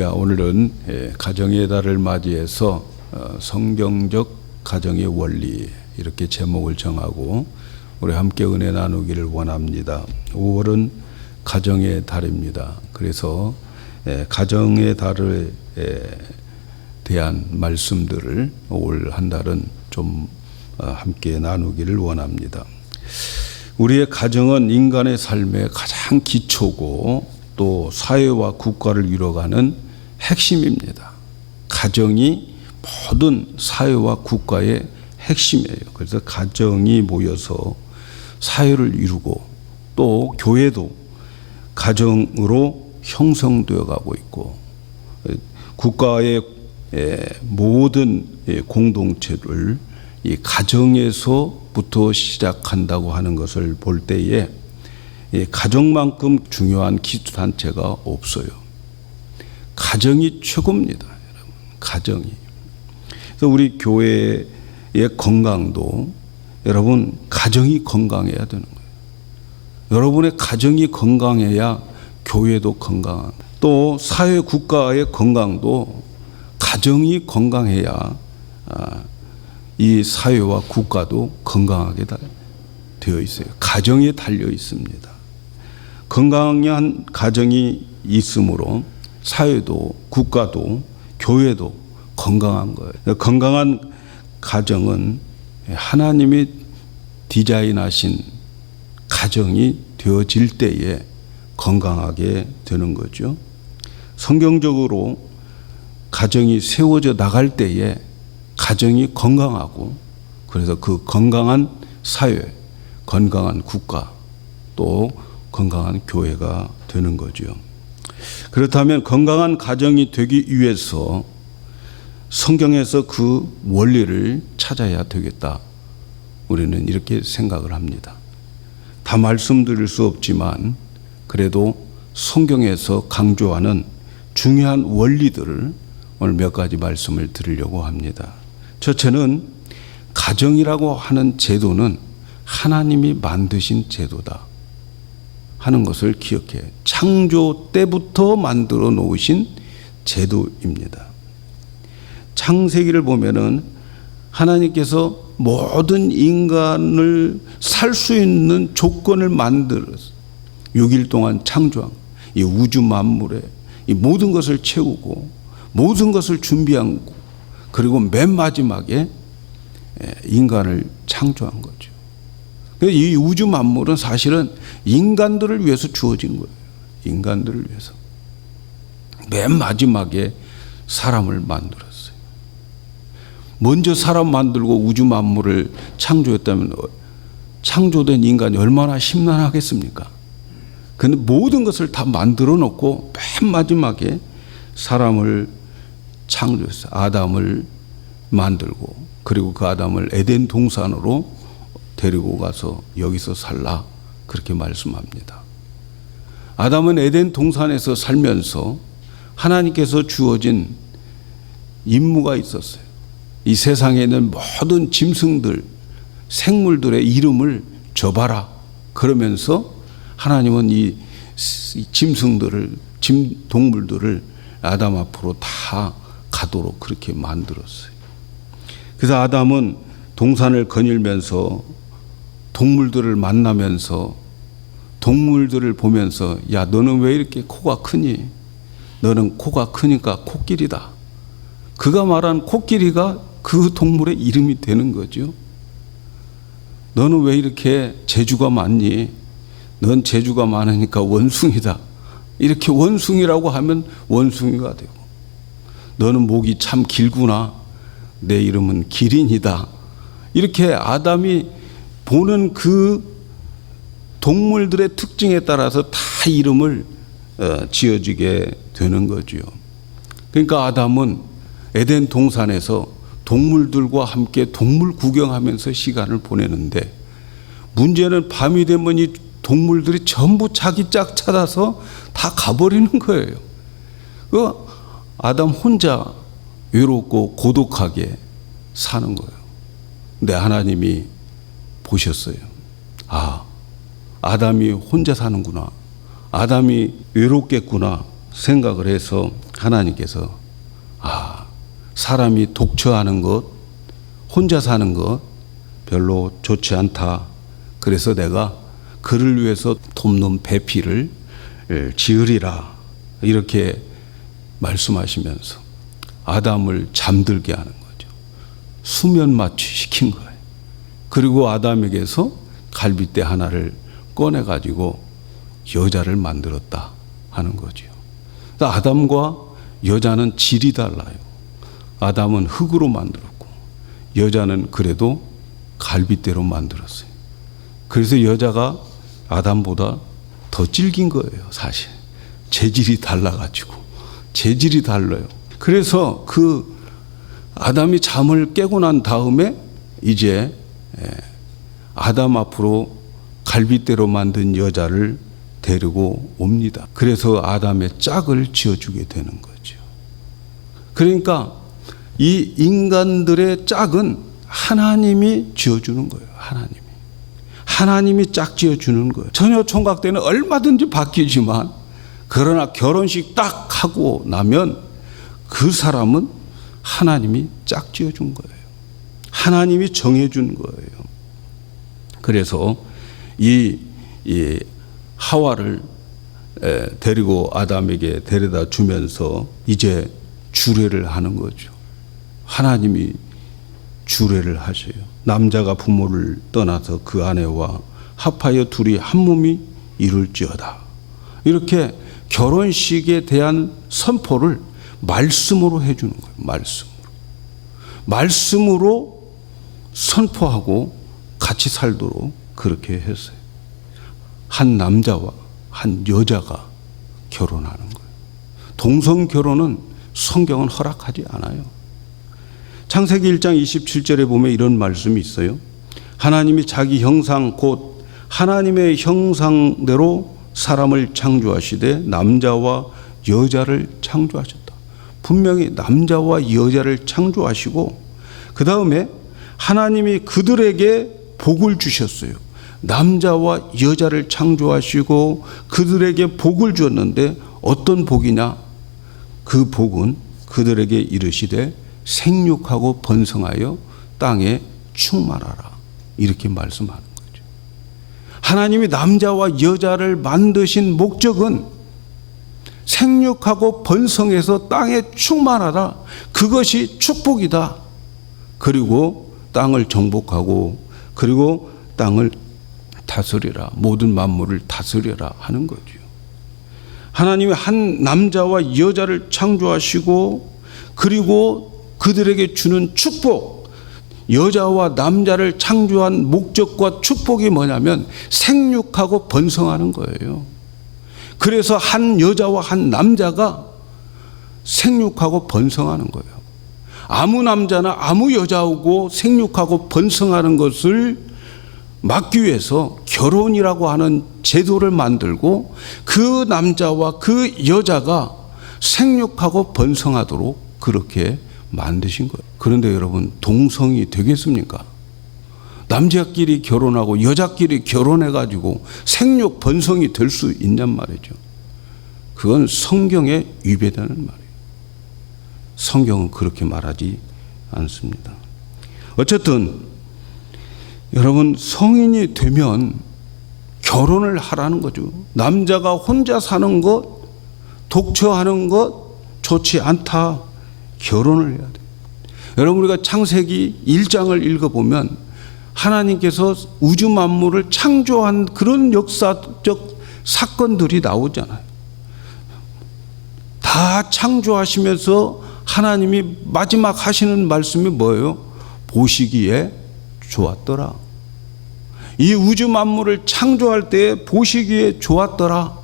할렐루야. 오늘은 가정의 달을 맞이해서 성경적 가정의 원리 이렇게 제목을 정하고 우리 함께 은혜 나누기를 원합니다. 5월은 가정의 달입니다. 그래서 가정의 달에 대한 말씀들을 올 한 달은 좀 함께 나누기를 원합니다. 우리의 가정은 인간의 삶의 가장 기초고 또 사회와 국가를 이뤄가는 핵심입니다. 가정이 모든 사회와 국가의 핵심이에요. 그래서 가정이 모여서 사회를 이루고 또 교회도 가정으로 형성되어 가고 있고 국가의 모든 공동체를 이 가정에서부터 시작한다고 하는 것을 볼 때에 가정만큼 중요한 기초단체가 없어요. 가정이 최고입니다, 여러분. 가정이. 그래서 우리 교회의 건강도 여러분 가정이 건강해야 되는 거예요. 여러분의 가정이 건강해야 교회도 건강한. 또 사회 국가의 건강도 가정이 건강해야 이 사회와 국가도 건강하게 되어 있어요. 가정에 달려 있습니다. 건강한 가정이 있으므로 사회도 국가도 교회도 건강한 거예요. 건강한 가정은 하나님이 디자인하신 가정이 되어질 때에 건강하게 되는 거죠. 성경적으로 가정이 세워져 나갈 때에 가정이 건강하고 그래서 그 건강한 사회, 건강한 국가 또 건강한 교회가 되는 거죠. 그렇다면 건강한 가정이 되기 위해서 성경에서 그 원리를 찾아야 되겠다. 우리는 이렇게 생각을 합니다. 다 말씀드릴 수 없지만 그래도 성경에서 강조하는 중요한 원리들을 오늘 몇 가지 말씀을 드리려고 합니다. 첫째는 가정이라고 하는 제도는 하나님이 만드신 제도다 하는 것을 기억해. 창조 때부터 만들어 놓으신 제도입니다. 창세기를 보면은 하나님께서 모든 인간을 살 수 있는 조건을 만들어서 6일 동안 창조한 이 우주 만물에 이 모든 것을 채우고 모든 것을 준비한 거 그리고 맨 마지막에 인간을 창조한 거죠. 이 우주 만물은 사실은 인간들을 위해서 주어진 거예요. 인간들을 위해서. 맨 마지막에 사람을 만들었어요. 먼저 사람 만들고 우주 만물을 창조했다면 창조된 인간이 얼마나 심란하겠습니까? 근데 모든 것을 다 만들어 놓고 맨 마지막에 사람을 창조했어요. 아담을 만들고 그리고 그 아담을 에덴 동산으로 데리고 가서 여기서 살라 그렇게 말씀합니다. 아담은 에덴 동산에서 살면서 하나님께서 주어진 임무가 있었어요. 이 세상에 있는 모든 짐승들, 생물들의 이름을 줘봐라. 그러면서 하나님은 이 짐승들을, 동물들을 아담 앞으로 다 가도록 그렇게 만들었어요. 그래서 아담은 동산을 거닐면서 동물들을 만나면서 동물들을 보면서 야 너는 왜 이렇게 코가 크니? 너는 코가 크니까 코끼리다. 그가 말한 코끼리가 그 동물의 이름이 되는 거죠. 너는 왜 이렇게 재주가 많니? 넌 재주가 많으니까 원숭이다. 이렇게 원숭이라고 하면 원숭이가 되고 너는 목이 참 길구나. 내 이름은 기린이다. 이렇게 아담이 보는 그 동물들의 특징에 따라서 다 이름을 지어지게 되는 거죠. 그러니까 아담은 에덴 동산에서 동물들과 함께 동물 구경하면서 시간을 보내는데 문제는 밤이 되면 이 동물들이 전부 자기 짝 찾아서 다 가버리는 거예요. 그 아담 혼자 외롭고 고독하게 사는 거예요. 근데 하나님이 보셨어요. 아, 아담이 혼자 사는구나. 아담이 외롭겠구나 생각을 해서 하나님께서 사람이 독처하는 것, 혼자 사는 것 별로 좋지 않다. 그래서 내가 그를 위해서 돕는 배필을 지으리라. 이렇게 말씀하시면서 아담을 잠들게 하는 거죠. 수면 마취시킨 거예요. 그리고 아담에게서 갈빗대 하나를 꺼내가지고 여자를 만들었다 하는 거죠. 아담과 여자는 질이 달라요. 아담은 흙으로 만들었고 여자는 그래도 갈빗대로 만들었어요. 그래서 여자가 아담보다 더 질긴 거예요. 사실 재질이 달라가지고 재질이 달라요. 그래서 그 아담이 잠을 깨고 난 다음에 이제 아담 앞으로 갈빗대로 만든 여자를 데리고 옵니다. 그래서 아담의 짝을 지어주게 되는 거죠. 그러니까 이 인간들의 짝은 하나님이 지어주는 거예요. 하나님이 짝 지어주는 거예요. 처녀 총각 때는 얼마든지 바뀌지만 그러나 결혼식 딱 하고 나면 그 사람은 하나님이 짝 지어준 거예요. 하나님이 정해준 거예요. 그래서 이 하와를 데리고 아담에게 데려다 주면서 이제 주례를 하는 거죠. 하나님이 주례를 하셔요. 남자가 부모를 떠나서 그 아내와 합하여 둘이 한 몸이 이룰지어다. 이렇게 결혼식에 대한 선포를 말씀으로 해주는 거예요. 말씀으로 선포하고 같이 살도록 그렇게 했어요. 한 남자와 한 여자가 결혼하는 거예요. 동성 결혼은 성경은 허락하지 않아요. 창세기 1장 27절에 보면 이런 말씀이 있어요. 하나님이 자기 형상 곧 하나님의 형상대로 사람을 창조하시되 남자와 여자를 창조하셨다. 분명히 남자와 여자를 창조하시고 그 다음에 하나님이 그들에게 복을 주셨어요. 남자와 여자를 창조하시고 그들에게 복을 주었는데 어떤 복이냐? 그 복은 그들에게 이르시되 생육하고 번성하여 땅에 충만하라. 이렇게 말씀하는 거죠. 하나님이 남자와 여자를 만드신 목적은 생육하고 번성해서 땅에 충만하라. 그것이 축복이다. 그리고 땅을 정복하고 그리고 땅을 다스리라. 모든 만물을 다스리라 하는 거죠. 하나님이 한 남자와 여자를 창조하시고 그리고 그들에게 주는 축복, 여자와 남자를 창조한 목적과 축복이 뭐냐면 생육하고 번성하는 거예요. 그래서 한 여자와 한 남자가 생육하고 번성하는 거예요. 아무 남자나 아무 여자하고 생육하고 번성하는 것을 막기 위해서 결혼이라고 하는 제도를 만들고 그 남자와 그 여자가 생육하고 번성하도록 그렇게 만드신 거예요. 그런데 여러분, 동성이 되겠습니까? 남자끼리 결혼하고 여자끼리 결혼해가지고 생육 번성이 될 수 있냔 말이죠. 그건 성경에 위배되는 말이에요. 성경은 그렇게 말하지 않습니다. 어쨌든 여러분, 성인이 되면 결혼을 하라는 거죠. 남자가 혼자 사는 것, 독처하는 것 좋지 않다. 결혼을 해야 돼요. 여러분, 우리가 창세기 1장을 읽어보면 하나님께서 우주 만물을 창조한 그런 역사적 사건들이 나오잖아요. 다 창조하시면서 하나님이 마지막 하시는 말씀이 뭐예요? 보시기에 좋았더라. 이 우주 만물을 창조할 때 보시기에 좋았더라.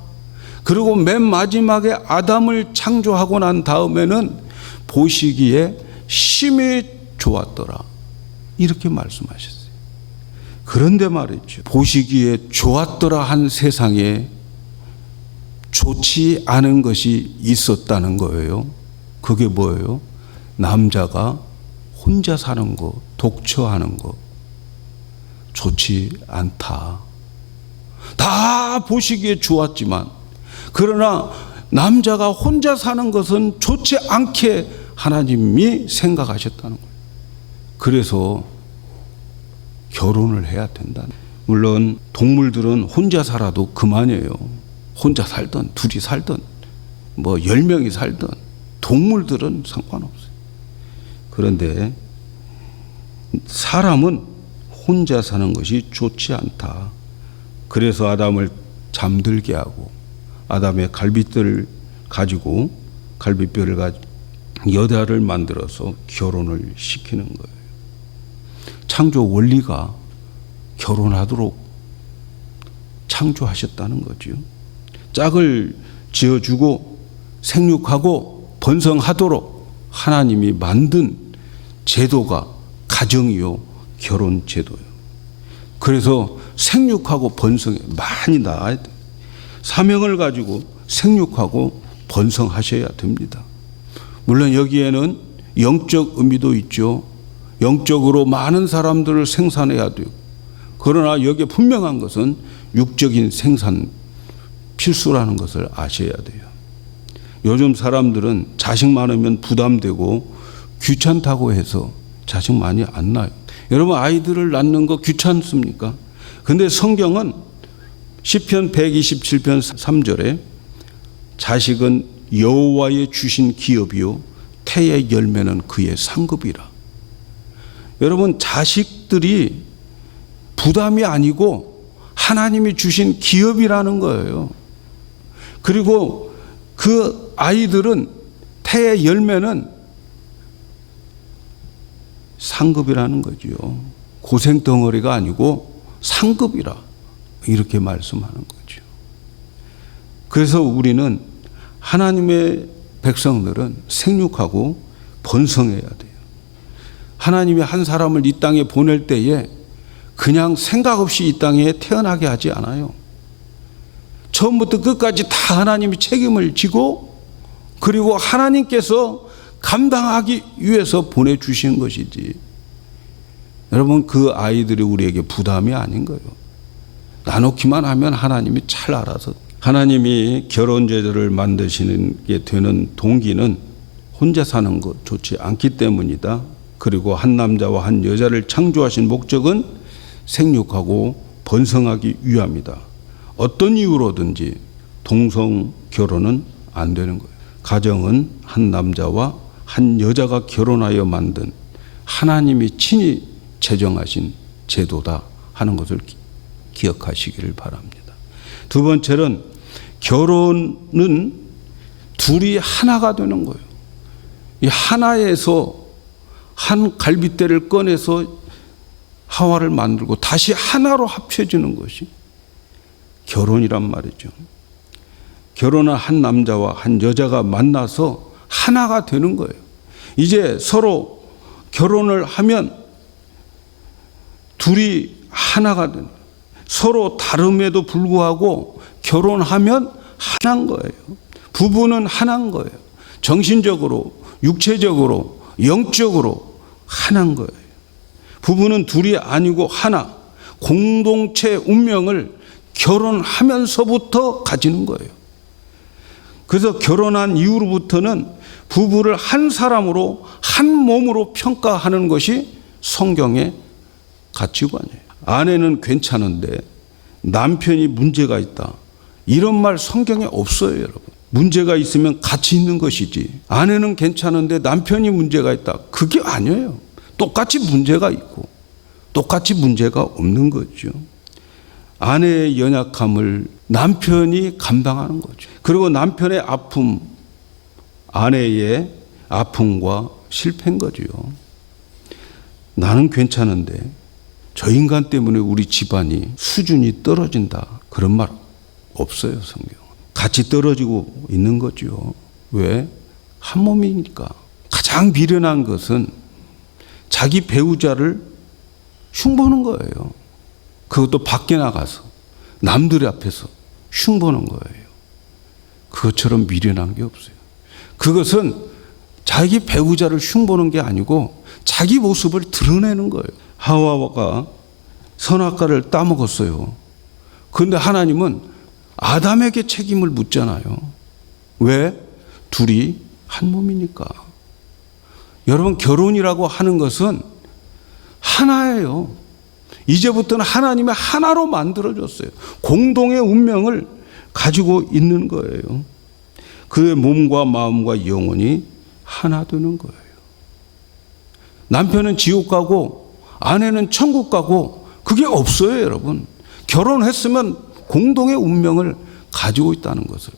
그리고 맨 마지막에 아담을 창조하고 난 다음에는 보시기에 심히 좋았더라. 이렇게 말씀하셨어요. 그런데 말이죠. 보시기에 좋았더라 한 세상에 좋지 않은 것이 있었다는 거예요. 그게 뭐예요? 남자가 혼자 사는 거, 독처하는 거 좋지 않다. 다 보시기에 좋았지만 그러나 남자가 혼자 사는 것은 좋지 않게 하나님이 생각하셨다는 거예요. 그래서 결혼을 해야 된다. 물론 동물들은 혼자 살아도 그만이에요. 혼자 살든 둘이 살든 뭐 10명이 살든 동물들은 상관없어요. 그런데 사람은 혼자 사는 것이 좋지 않다. 그래서 아담을 잠들게 하고 아담의 갈빗뼈를 가지고 여자를 만들어서 결혼을 시키는 거예요. 창조 원리가 결혼하도록 창조하셨다는 거죠. 짝을 지어주고 생육하고 번성하도록 하나님이 만든 제도가 가정이요 결혼 제도예요. 그래서 생육하고 번성해 많이 낳아야 돼요. 사명을 가지고 생육하고 번성하셔야 됩니다. 물론 여기에는 영적 의미도 있죠. 영적으로 많은 사람들을 생산해야 돼요. 그러나 여기에 분명한 것은 육적인 생산 필수라는 것을 아셔야 돼요. 요즘 사람들은 자식 많으면 부담되고 귀찮다고 해서 자식 많이 안 낳아요. 여러분 아이들을 낳는 거 귀찮습니까? 근데 성경은 시편 127편 3절에 자식은 여호와의 주신 기업이요 태의 열매는 그의 상급이라. 여러분 자식들이 부담이 아니고 하나님이 주신 기업이라는 거예요. 그리고 그 아이들은 태의 열매는 상급이라는 거죠. 고생 덩어리가 아니고 상급이라 이렇게 말씀하는 거죠. 그래서 우리는 하나님의 백성들은 생육하고 번성해야 돼요. 하나님이 한 사람을 이 땅에 보낼 때에 그냥 생각 없이 이 땅에 태어나게 하지 않아요. 처음부터 끝까지 다 하나님이 책임을 지고 그리고 하나님께서 감당하기 위해서 보내주신 것이지. 여러분 그 아이들이 우리에게 부담이 아닌 거예요. 나놓기만 하면 하나님이 잘 알아서. 하나님이 결혼 제도를 만드시는 게 되는 동기는 혼자 사는 것 좋지 않기 때문이다. 그리고 한 남자와 한 여자를 창조하신 목적은 생육하고 번성하기 위함이다. 어떤 이유로든지 동성 결혼은 안 되는 거예요. 가정은 한 남자와 한 여자가 결혼하여 만든 하나님이 친히 제정하신 제도다 하는 것을 기억하시기를 바랍니다. 두 번째는 결혼은 둘이 하나가 되는 거예요. 이 하나에서 한 갈빗대를 꺼내서 하와를 만들고 다시 하나로 합쳐지는 것이 결혼이란 말이죠. 결혼은 한 남자와 한 여자가 만나서 하나가 되는 거예요. 이제 서로 결혼을 하면 둘이 하나가 되는 거예요. 서로 다름에도 불구하고 결혼하면 하나인 거예요. 부부는 하나인 거예요. 정신적으로, 육체적으로, 영적으로 하나인 거예요. 부부는 둘이 아니고 하나, 공동체 운명을 결혼하면서부터 가지는 거예요. 그래서 결혼한 이후로부터는 부부를 한 사람으로 한 몸으로 평가하는 것이 성경의 가치관이에요. 아내는 괜찮은데 남편이 문제가 있다. 이런 말 성경에 없어요, 여러분. 문제가 있으면 같이 있는 것이지. 아내는 괜찮은데 남편이 문제가 있다. 그게 아니에요. 똑같이 문제가 있고 똑같이 문제가 없는 거죠. 아내의 연약함을 남편이 감당하는 거죠. 그리고 남편의 아픔, 아내의 아픔과 실패인 거죠. 나는 괜찮은데 저 인간 때문에 우리 집안이 수준이 떨어진다. 그런 말 없어요, 성경. 같이 떨어지고 있는 거죠. 왜? 한 몸이니까. 가장 미련한 것은 자기 배우자를 흉보는 거예요. 그것도 밖에 나가서 남들 앞에서 흉보는 거예요. 그것처럼 미련한 게 없어요. 그것은 자기 배우자를 흉보는 게 아니고 자기 모습을 드러내는 거예요. 하와가 선악과를 따먹었어요. 그런데 하나님은 아담에게 책임을 묻잖아요. 왜? 둘이 한 몸이니까. 여러분, 결혼이라고 하는 것은 하나예요. 이제부터는 하나님의 하나로 만들어졌어요. 공동의 운명을 가지고 있는 거예요. 그의 몸과 마음과 영혼이 하나 되는 거예요. 남편은 지옥 가고 아내는 천국 가고 그게 없어요, 여러분. 결혼했으면 공동의 운명을 가지고 있다는 것을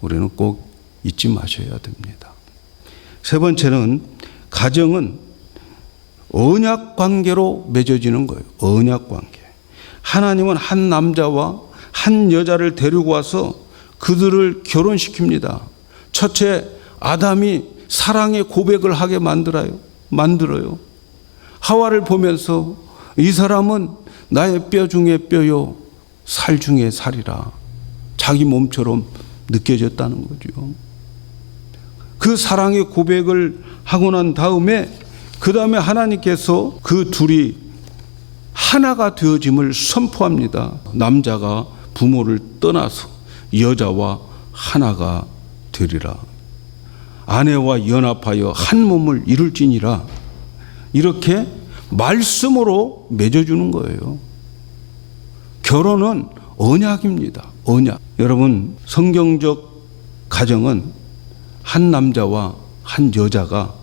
우리는 꼭 잊지 마셔야 됩니다. 세 번째는 가정은 언약 관계로 맺어지는 거예요. 언약 관계. 하나님은 한 남자와 한 여자를 데리고 와서 그들을 결혼시킵니다. 첫째, 아담이 사랑의 고백을 하게 만들어요. 하와를 보면서 이 사람은 나의 뼈 중에 뼈요, 살 중에 살이라. 자기 몸처럼 느껴졌다는 거죠. 그 사랑의 고백을 하고 난 다음에 그 다음에 하나님께서 그 둘이 하나가 되어짐을 선포합니다. 남자가 부모를 떠나서 여자와 하나가 되리라. 아내와 연합하여 한 몸을 이룰지니라. 이렇게 말씀으로 맺어주는 거예요. 결혼은 언약입니다. 언약. 여러분, 성경적 가정은 한 남자와 한 여자가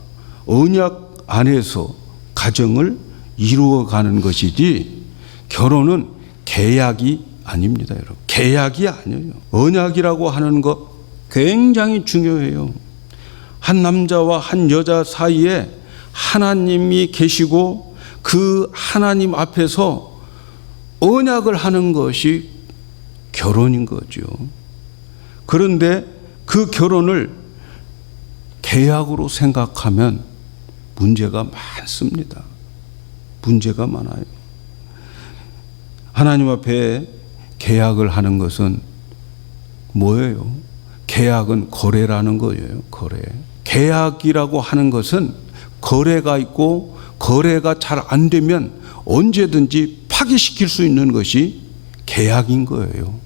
언약 안에서 가정을 이루어가는 것이지 결혼은 계약이 아닙니다, 여러분. 계약이 아니에요. 언약이라고 하는 것 굉장히 중요해요. 한 남자와 한 여자 사이에 하나님이 계시고 그 하나님 앞에서 언약을 하는 것이 결혼인 거죠. 그런데 그 결혼을 계약으로 생각하면 문제가 많습니다. 문제가 많아요. 하나님 앞에 계약을 하는 것은 뭐예요? 계약은 거래라는 거예요. 거래. 계약이라고 하는 것은 거래가 있고 거래가 잘 안 되면 언제든지 파기시킬 수 있는 것이 계약인 거예요.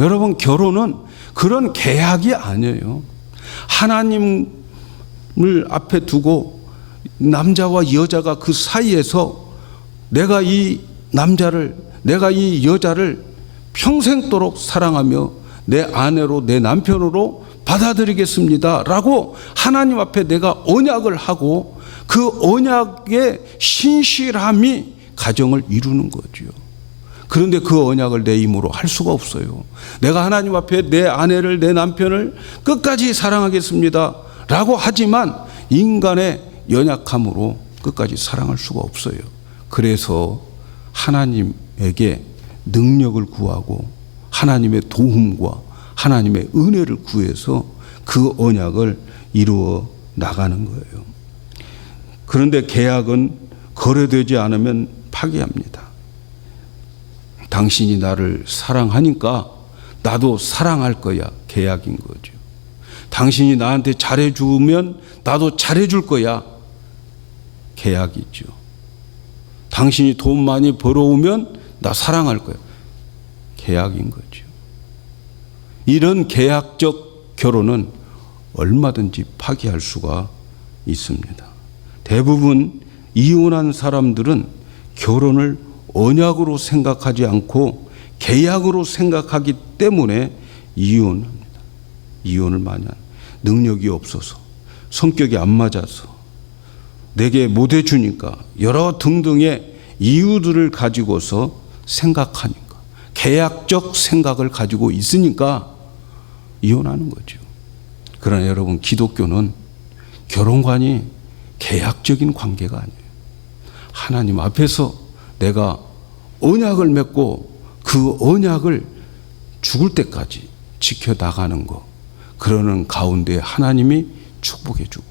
여러분, 결혼은 그런 계약이 아니에요. 하나님을 앞에 두고 남자와 여자가 그 사이에서 내가 이 남자를, 내가 이 여자를 평생도록 사랑하며 내 아내로, 내 남편으로 받아들이겠습니다 라고 하나님 앞에 내가 언약을 하고 그 언약의 신실함이 가정을 이루는 거죠. 그런데 그 언약을 내 힘으로 할 수가 없어요. 내가 하나님 앞에 내 아내를, 내 남편을 끝까지 사랑하겠습니다 라고 하지만 인간의 연약함으로 끝까지 사랑할 수가 없어요. 그래서 하나님에게 능력을 구하고 하나님의 도움과 하나님의 은혜를 구해서 그 언약을 이루어 나가는 거예요. 그런데 계약은 거래되지 않으면 파기합니다. 당신이 나를 사랑하니까 나도 사랑할 거야. 계약인 거죠. 당신이 나한테 잘해주면 나도 잘해줄 거야. 계약이죠. 당신이 돈 많이 벌어오면 나 사랑할 거야. 계약인 거죠. 이런 계약적 결혼은 얼마든지 파기할 수가 있습니다. 대부분 이혼한 사람들은 결혼을 언약으로 생각하지 않고 계약으로 생각하기 때문에 이혼합니다. 이혼을 많이 하는, 능력이 없어서, 성격이 안 맞아서, 내게 못 해주니까 여러 등등의 이유들을 가지고서 생각하니까, 계약적 생각을 가지고 있으니까 이혼하는 거죠. 그러나 여러분, 기독교는 결혼관이 계약적인 관계가 아니에요. 하나님 앞에서 내가 언약을 맺고 그 언약을 죽을 때까지 지켜나가는 것, 그러는 가운데 하나님이 축복해 주고,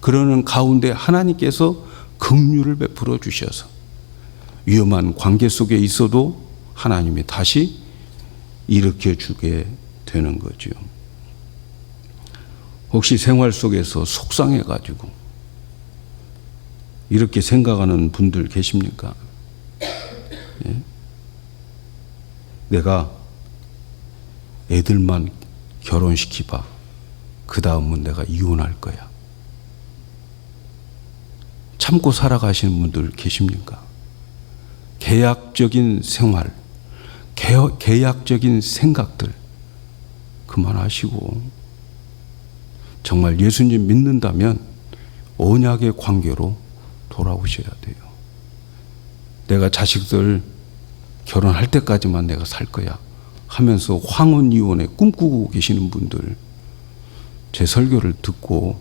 그러는 가운데 하나님께서 긍휼을 베풀어 주셔서 위험한 관계 속에 있어도 하나님이 다시 일으켜 주게 되는 거죠. 혹시 생활 속에서 속상해 가지고 이렇게 생각하는 분들 계십니까? 예? 내가 애들만 결혼시키봐. 그 다음은 내가 이혼할 거야. 참고 살아가시는 분들 계십니까? 계약적인 생활, 계약적인 생각들 그만하시고 정말 예수님 믿는다면 언약의 관계로 돌아오셔야 돼요. 내가 자식들 결혼할 때까지만 내가 살 거야 하면서 황혼 이혼에 꿈꾸고 계시는 분들, 제 설교를 듣고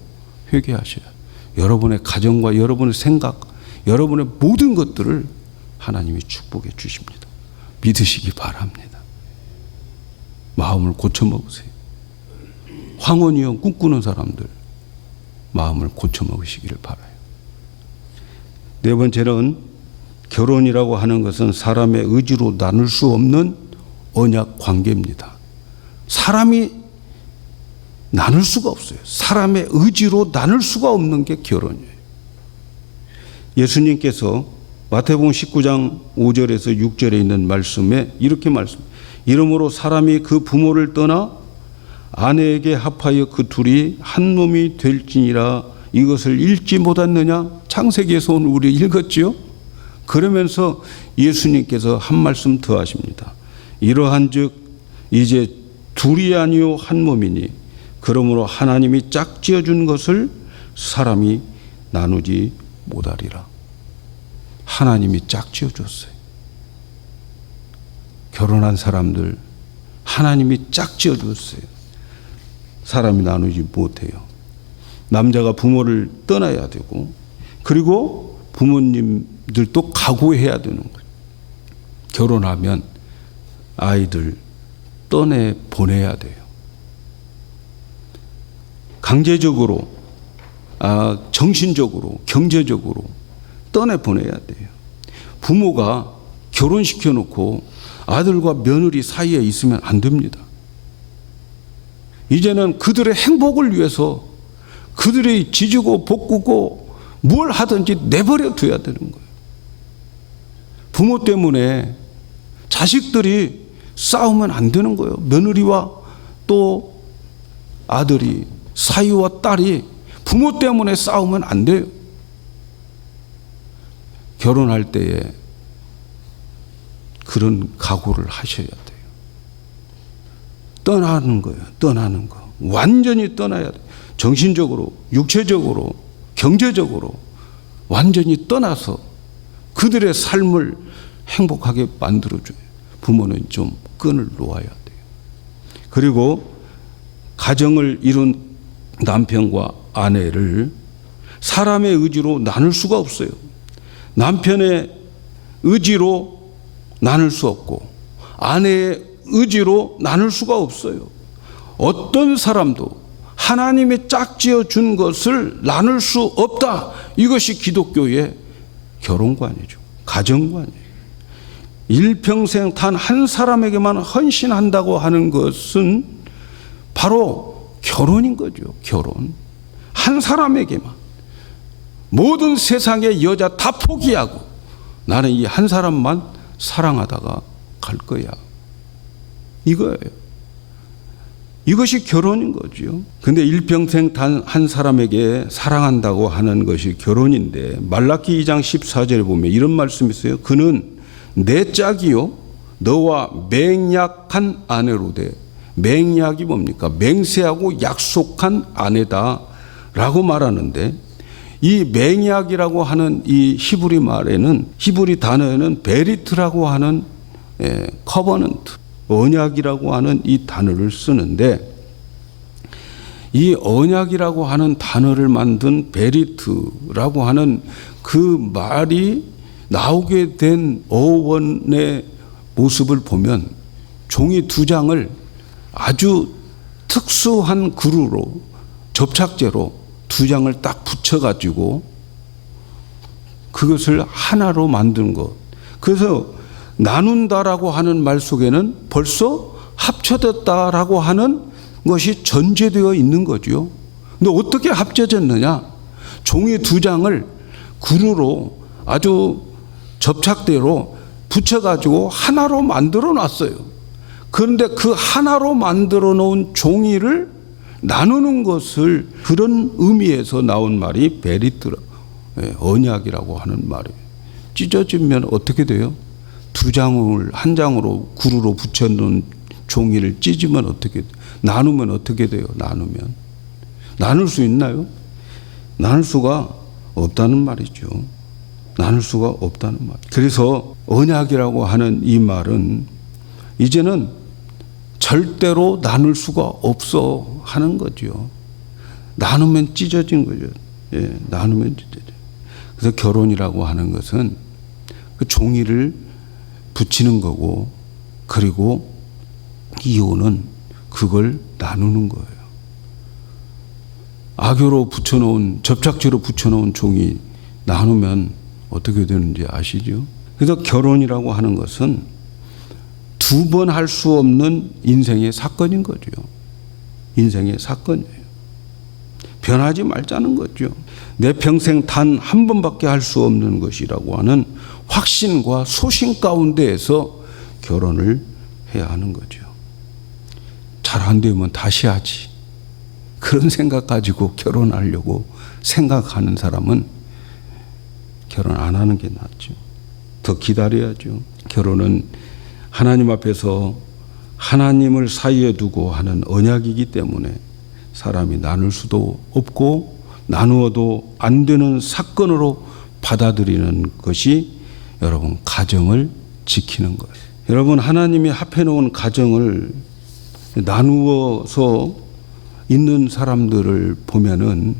회개하셔야 돼요. 여러분의 가정과 여러분의 생각, 여러분의 모든 것들을 하나님이 축복해 주십니다. 믿으시기 바랍니다. 마음을 고쳐먹으세요. 황혼이혼 꿈꾸는 사람들 마음을 고쳐먹으시기를 바라요. 네 번째는 결혼이라고 하는 것은 사람의 의지로 나눌 수 없는 언약 관계입니다. 사람이 나눌 수가 없어요. 사람의 의지로 나눌 수가 없는 게 결혼이에요. 예수님께서 마태복음 19장 5절에서 6절에 있는 말씀에 이렇게 말씀해요. 이러므로 사람이 그 부모를 떠나 아내에게 합하여 그 둘이 한 몸이 될지니라. 이것을 읽지 못했느냐? 창세기에서 오늘 우리 읽었지요? 그러면서 예수님께서 한 말씀 더 하십니다. 이러한즉 이제 둘이 아니요 한 몸이니 그러므로 하나님이 짝지어 준 것을 사람이 나누지 못하리라. 하나님이 짝지어 줬어요. 결혼한 사람들 하나님이 짝지어 줬어요. 사람이 나누지 못해요. 남자가 부모를 떠나야 되고, 그리고 부모님들도 각오해야 되는 거예요. 결혼하면 아이들 떠내 보내야 돼요. 강제적으로, 정신적으로, 경제적으로 떠내 보내야 돼요. 부모가 결혼시켜 놓고 아들과 며느리 사이에 있으면 안 됩니다. 이제는 그들의 행복을 위해서 그들이 지지고 볶고 뭘 하든지 내버려 둬야 되는 거예요. 부모 때문에 자식들이 싸우면 안 되는 거예요. 며느리와 또 아들이, 사위와 딸이 부모 때문에 싸우면 안 돼요. 결혼할 때에 그런 각오를 하셔야 돼요. 떠나는 거예요. 떠나는 거. 완전히 떠나야 돼요. 정신적으로, 육체적으로, 경제적으로 완전히 떠나서 그들의 삶을 행복하게 만들어줘요. 부모는 좀 끈을 놓아야 돼요. 그리고 가정을 이룬 남편과 아내를 사람의 의지로 나눌 수가 없어요. 남편의 의지로 나눌 수 없고 아내의 의지로 나눌 수가 없어요. 어떤 사람도 하나님이 짝지어 준 것을 나눌 수 없다. 이것이 기독교의 결혼관이죠. 가정관이에요. 일평생 단 한 사람에게만 헌신한다고 하는 것은 바로 결혼인 거죠. 결혼. 한 사람에게만. 모든 세상의 여자 다 포기하고 나는 이 한 사람만 사랑하다가 갈 거야. 이거예요. 이것이 결혼인 거죠. 근데 일평생 단 한 사람에게 사랑한다고 하는 것이 결혼인데 말라기 2장 14절에 보면 이런 말씀이 있어요. 그는 내 짝이요 너와 맹약한 아내로 돼. 맹약이 뭡니까? 맹세하고 약속한 아내다 라고 말하는데, 이 맹약이라고 하는 이 히브리 말에는, 히브리 단어에는 베리트라고 하는 커버넌트, 언약이라고 하는 이 단어를 쓰는데, 이 언약이라고 하는 단어를 만든 베리트라고 하는 그 말이 나오게 된 어원의 모습을 보면 종이 두 장을 아주 특수한 그루로, 접착제로 두 장을 딱 붙여가지고 그것을 하나로 만든 것. 그래서 나눈다라고 하는 말 속에는 벌써 합쳐졌다라고 하는 것이 전제되어 있는 거죠. 근데 어떻게 합쳐졌느냐? 종이 두 장을 그루로 아주 접착대로 붙여가지고 하나로 만들어 놨어요. 그런데 그 하나로 만들어 놓은 종이를 나누는 것을, 그런 의미에서 나온 말이 베리트라, 언약이라고 하는 말이에요. 찢어지면 어떻게 돼요? 두 장을 한 장으로 구루로 붙여놓은 종이를 찢으면 어떻게 돼요? 나누면 어떻게 돼요? 나눌 수 있나요? 나눌 수가 없다는 말이죠. 나눌 수가 없다는 말. 그래서 언약이라고 하는 이 말은 이제는 절대로 나눌 수가 없어 하는 거죠. 나누면 찢어진 거죠. 예, 나누면 찢어져. 그래서 결혼이라고 하는 것은 그 종이를 붙이는 거고, 그리고 이혼은 그걸 나누는 거예요. 악교로 붙여놓은, 접착제로 붙여놓은 종이 나누면 어떻게 되는지 아시죠? 그래서 결혼이라고 하는 것은 두 번 할 수 없는 인생의 사건인 거죠. 인생의 사건이에요. 변하지 말자는 거죠. 내 평생 단 한 번밖에 할 수 없는 것이라고 하는 확신과 소신 가운데에서 결혼을 해야 하는 거죠. 잘 안 되면 다시 하지. 그런 생각 가지고 결혼하려고 생각하는 사람은 결혼 안 하는 게 낫죠. 더 기다려야죠. 결혼은 하나님 앞에서 하나님을 사이에 두고 하는 언약이기 때문에 사람이 나눌 수도 없고 나누어도 안 되는 사건으로 받아들이는 것이 여러분 가정을 지키는 거예요. 여러분, 하나님이 합해 놓은 가정을 나누어서 있는 사람들을 보면은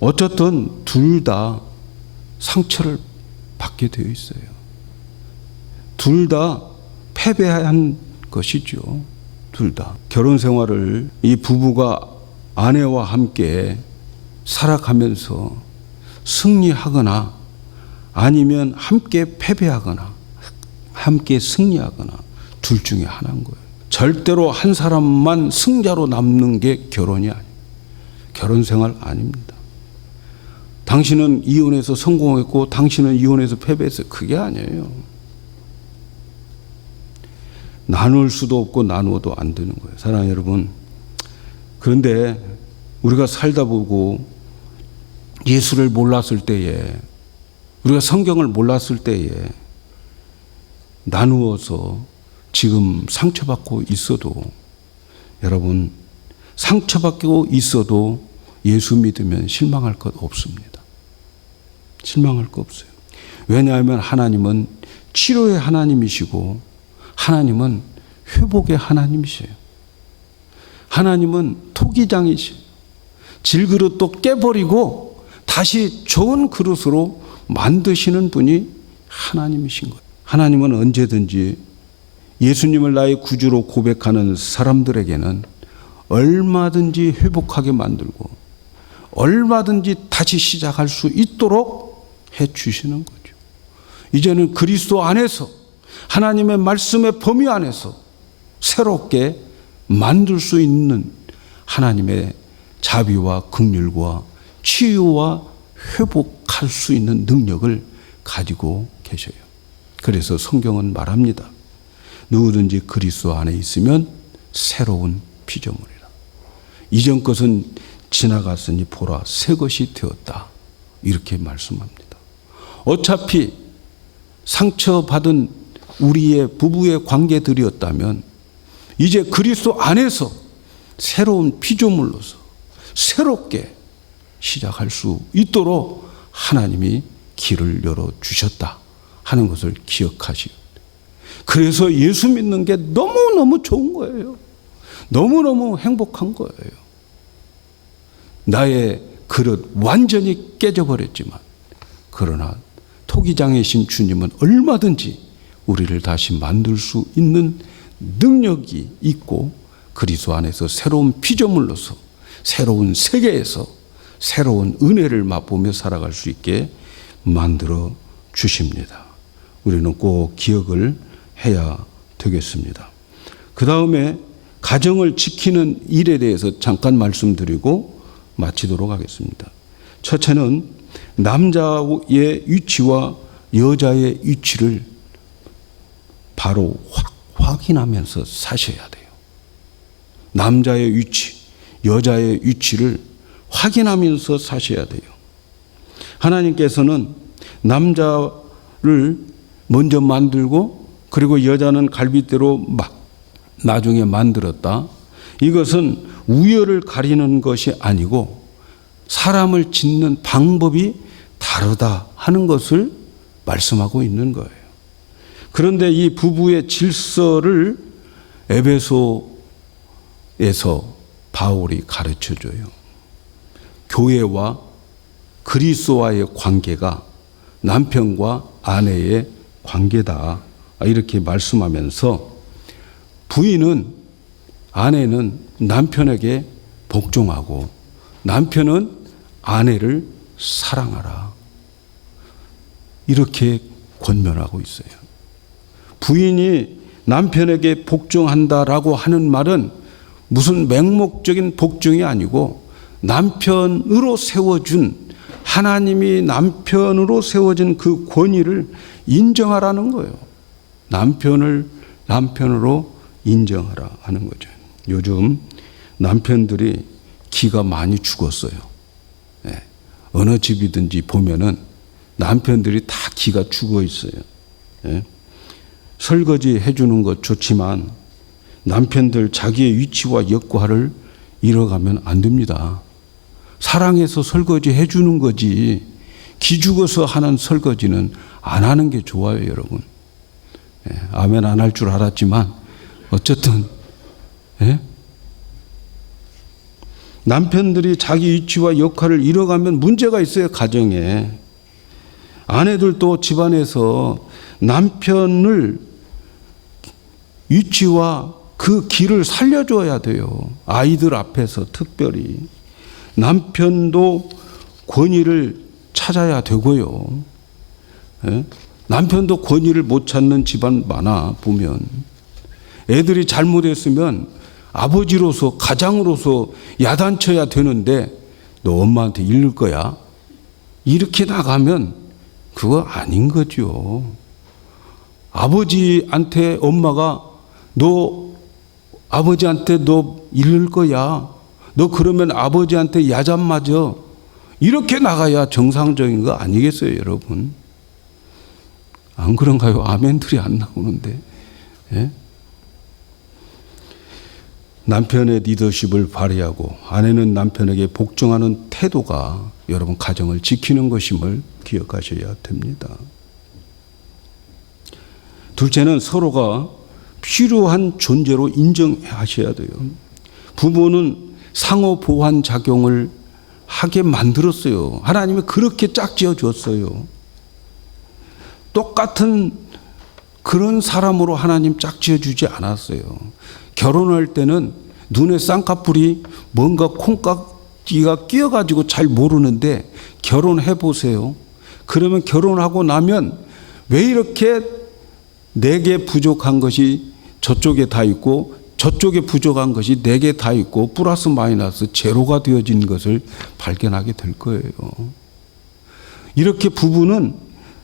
어쨌든 둘 다 상처를 받게 되어 있어요. 둘 다 패배한 것이죠. 둘 다. 결혼 생활을 이 부부가 아내와 함께 살아가면서 승리하거나 아니면 함께 패배하거나 함께 승리하거나 둘 중에 하나인 거예요. 절대로 한 사람만 승자로 남는 게 결혼이 아니에요. 결혼 생활 아닙니다. 당신은 이혼해서 성공했고 당신은 이혼해서 패배했어요. 그게 아니에요. 나눌 수도 없고 나누어도 안 되는 거예요. 사랑하는 여러분, 그런데 우리가 살다 보고 예수를 몰랐을 때에, 우리가 성경을 몰랐을 때에 나누어서 지금 상처받고 있어도, 여러분, 상처받고 있어도 예수 믿으면 실망할 것 없습니다. 실망할 거 없어요. 왜냐하면 하나님은 치료의 하나님이시고 하나님은 회복의 하나님이세요. 하나님은 토기장이시요. 질그릇도 깨버리고 다시 좋은 그릇으로 만드시는 분이 하나님이신 거예요. 하나님은 언제든지 예수님을 나의 구주로 고백하는 사람들에게는 얼마든지 회복하게 만들고 얼마든지 다시 시작할 수 있도록 해주시는 거죠. 이제는 그리스도 안에서 하나님의 말씀의 범위 안에서 새롭게 만들 수 있는 하나님의 자비와 긍휼과 치유와 회복할 수 있는 능력을 가지고 계셔요. 그래서 성경은 말합니다. 누구든지 그리스도 안에 있으면 새로운 피조물이라. 이전 것은 지나갔으니 보라 새 것이 되었다. 이렇게 말씀합니다. 어차피 상처받은 우리의 부부의 관계들이었다면 이제 그리스도 안에서 새로운 피조물로서 새롭게 시작할 수 있도록 하나님이 길을 열어주셨다 하는 것을 기억하시오. 그래서 예수 믿는 게 너무너무 좋은 거예요. 너무너무 행복한 거예요. 나의 그릇 완전히 깨져버렸지만, 그러나 토기장이신 주님은 얼마든지 우리를 다시 만들 수 있는 능력이 있고 그리스도 안에서 새로운 피조물로서 새로운 세계에서 새로운 은혜를 맛보며 살아갈 수 있게 만들어 주십니다. 우리는 꼭 기억을 해야 되겠습니다. 그 다음에 가정을 지키는 일에 대해서 잠깐 말씀드리고 마치도록 하겠습니다. 첫째는 남자의 위치와 여자의 위치를 바로 확인하면서 사셔야 돼요. 남자의 위치, 여자의 위치를 확인하면서 사셔야 돼요. 하나님께서는 남자를 먼저 만들고 그리고 여자는 갈빗대로 나중에 만들었다. 이것은 우열을 가리는 것이 아니고 사람을 짓는 방법이 다르다 하는 것을 말씀하고 있는 거예요. 그런데 이 부부의 질서를 에베소에서 바울이 가르쳐줘요. 교회와 그리스도와의 관계가 남편과 아내의 관계다. 이렇게 말씀하면서 아내는 남편에게 복종하고 남편은 아내를 사랑하라. 이렇게 권면하고 있어요. 부인이 남편에게 복종한다라고 하는 말은 무슨 맹목적인 복종이 아니고 남편으로 세워준 하나님이 남편으로 세워진 그 권위를 인정하라는 거예요. 남편으로 인정하라 하는 거죠. 요즘 남편들이 기가 많이 죽었어요. 네. 어느 집이든지 보면은 남편들이 다 기가 죽어 있어요. 네. 설거지 해주는 것 좋지만 남편들 자기의 위치와 역할을 잃어가면 안 됩니다. 사랑해서 설거지 해주는 거지 기죽어서 하는 설거지는 안 하는 게 좋아요, 여러분. 예, 아멘 안 할 줄 알았지만 어쨌든 남편들이 자기 위치와 역할을 잃어가면 문제가 있어요, 가정에. 아내들도 집안에서 남편을 위치와 그 길을 살려줘야 돼요. 아이들 앞에서 특별히. 남편도 권위를 찾아야 되고요. 남편도 권위를 못 찾는 집안 많아 보면. 애들이 잘못했으면 아버지로서 가장으로서 야단쳐야 되는데 너 엄마한테 이를 거야. 이렇게 나가면 그거 아닌 거죠. 아버지한테 엄마가 너 아버지한테 너 이를 거야. 너 그러면 아버지한테 야단 맞아. 이렇게 나가야 정상적인 거 아니겠어요, 여러분? 안 그런가요? 아멘들이 안 나오는데. 예? 남편의 리더십을 발휘하고 아내는 남편에게 복종하는 태도가 여러분 가정을 지키는 것임을 기억하셔야 됩니다. 둘째는 서로가 필요한 존재로 인정하셔야 돼요. 부부는 상호 보완 작용을 하게 만들었어요. 하나님이 그렇게 짝지어 줬어요. 똑같은 그런 사람으로 하나님 짝지어 주지 않았어요. 결혼할 때는 눈에 쌍꺼풀이 뭔가 콩깍지가 끼어가지고 잘 모르는데 결혼해 보세요. 그러면 결혼하고 나면 왜 이렇게 내게 부족한 것이 저쪽에 다 있고 저쪽에 부족한 것이 내게 다 있고 플러스 마이너스 제로가 되어진 것을 발견하게 될 거예요. 이렇게 부부는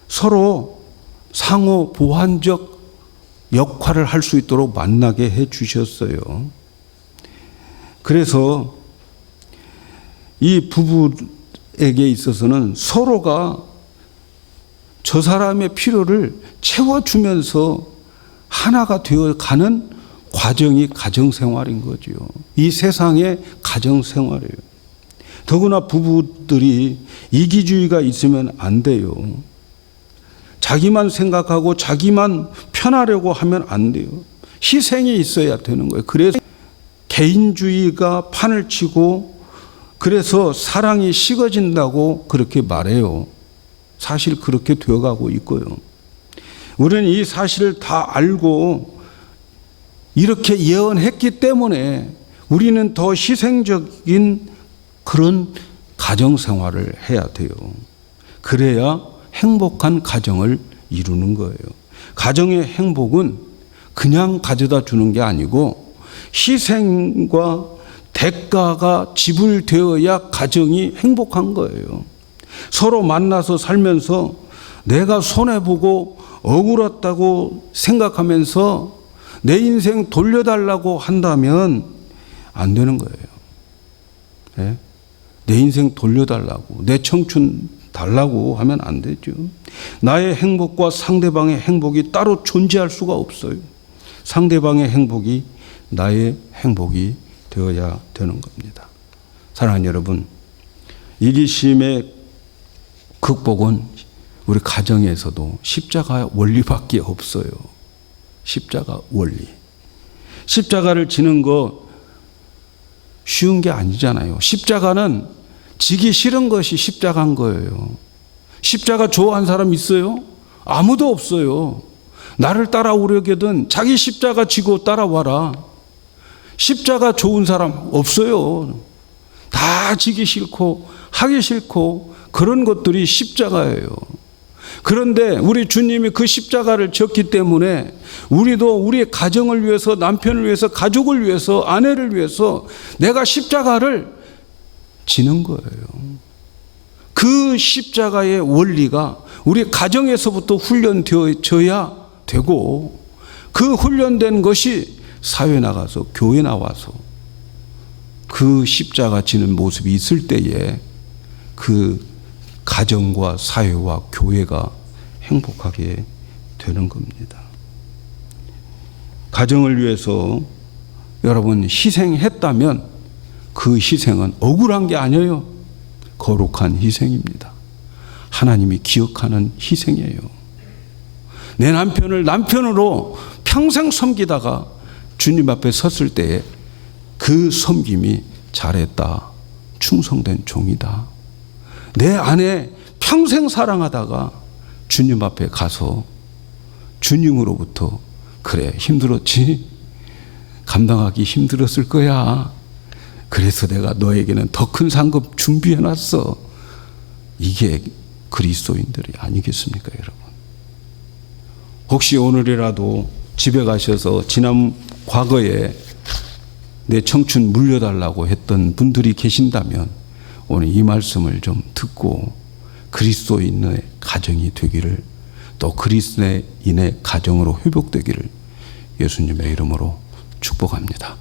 서로 상호 보완적 역할을 할 수 있도록 만나게 해 주셨어요. 그래서 이 부부에게 있어서는 서로가 저 사람의 필요를 채워주면서 하나가 되어가는 과정이 가정생활인 거죠. 이 세상의 가정생활이에요. 더구나 부부들이 이기주의가 있으면 안 돼요. 자기만 생각하고 자기만 편하려고 하면 안 돼요. 희생이 있어야 되는 거예요. 그래서 개인주의가 판을 치고 그래서 사랑이 식어진다고 그렇게 말해요. 사실 그렇게 되어가고 있고요. 우리는 이 사실을 다 알고 이렇게 예언했기 때문에 우리는 더 희생적인 그런 가정생활을 해야 돼요. 그래야 행복한 가정을 이루는 거예요. 가정의 행복은 그냥 가져다 주는 게 아니고 희생과 대가가 지불되어야 가정이 행복한 거예요. 서로 만나서 살면서 내가 손해보고 억울했다고 생각하면서 내 인생 돌려달라고 한다면 안 되는 거예요. 네? 내 인생 돌려달라고, 내 청춘 달라고 하면 안 되죠. 나의 행복과 상대방의 행복이 따로 존재할 수가 없어요. 상대방의 행복이 나의 행복이 되어야 되는 겁니다. 사랑하는 여러분, 이기심의 극복은 우리 가정에서도 십자가 원리밖에 없어요. 십자가 원리. 십자가를 지는 거 쉬운 게 아니잖아요. 십자가는 지기 싫은 것이 십자가인 거예요. 십자가 좋아하는 사람 있어요? 아무도 없어요. 나를 따라오려거든 자기 십자가 지고 따라와라. 십자가 좋은 사람 없어요. 다 지기 싫고 하기 싫고 그런 것들이 십자가예요. 그런데 우리 주님이 그 십자가를 졌기 때문에 우리도 우리의 가정을 위해서, 남편을 위해서, 가족을 위해서, 아내를 위해서 내가 십자가를 지는 거예요. 그 십자가의 원리가 우리 가정에서부터 훈련되어져야 되고, 그 훈련된 것이 사회 나가서, 교회 나와서 그 십자가 지는 모습이 있을 때에 그 가정과 사회와 교회가 행복하게 되는 겁니다. 가정을 위해서 여러분 희생했다면 그 희생은 억울한 게 아니에요. 거룩한 희생입니다. 하나님이 기억하는 희생이에요. 내 남편을 남편으로 평생 섬기다가 주님 앞에 섰을 때에 그 섬김이 잘했다, 충성된 종이다. 내 아내 평생 사랑하다가 주님 앞에 가서 주님으로부터 그래 힘들었지? 감당하기 힘들었을 거야. 그래서 내가 너에게는 더 큰 상급 준비해놨어. 이게 그리스도인들이 아니겠습니까, 여러분? 혹시 오늘이라도 집에 가셔서 지난 과거에 내 청춘 물려달라고 했던 분들이 계신다면 오늘 이 말씀을 좀 듣고 그리스도인의 가정이 되기를, 또 그리스도인의 가정으로 회복되기를 예수님의 이름으로 축복합니다.